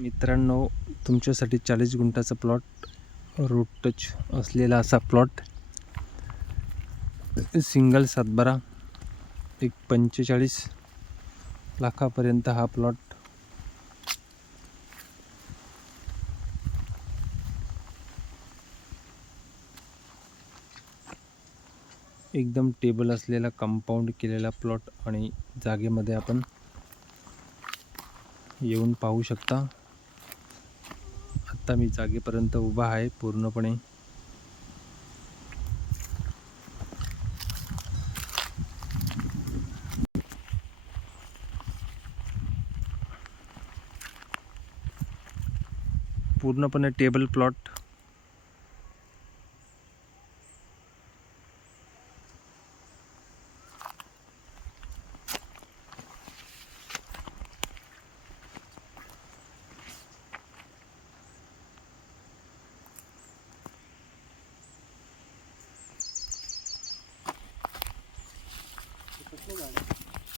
मित्रांनो, तुमच्यासाठी 40 गुंठाचा plot, road touch असलेला असा प्लॉट, सिंगल सातबारा, एक 45 लाखापर्यंत हा प्लॉट. एकदम टेबल असलेला कंपाऊंड केलेला प्लॉट आणि जागेमध्ये आपण येऊन पाहू शकता. आता मी जागेपर्यंत उभा आहे पूर्णपणे. पूर्णपणे टेबल प्लॉट. कसलं झाड आहे?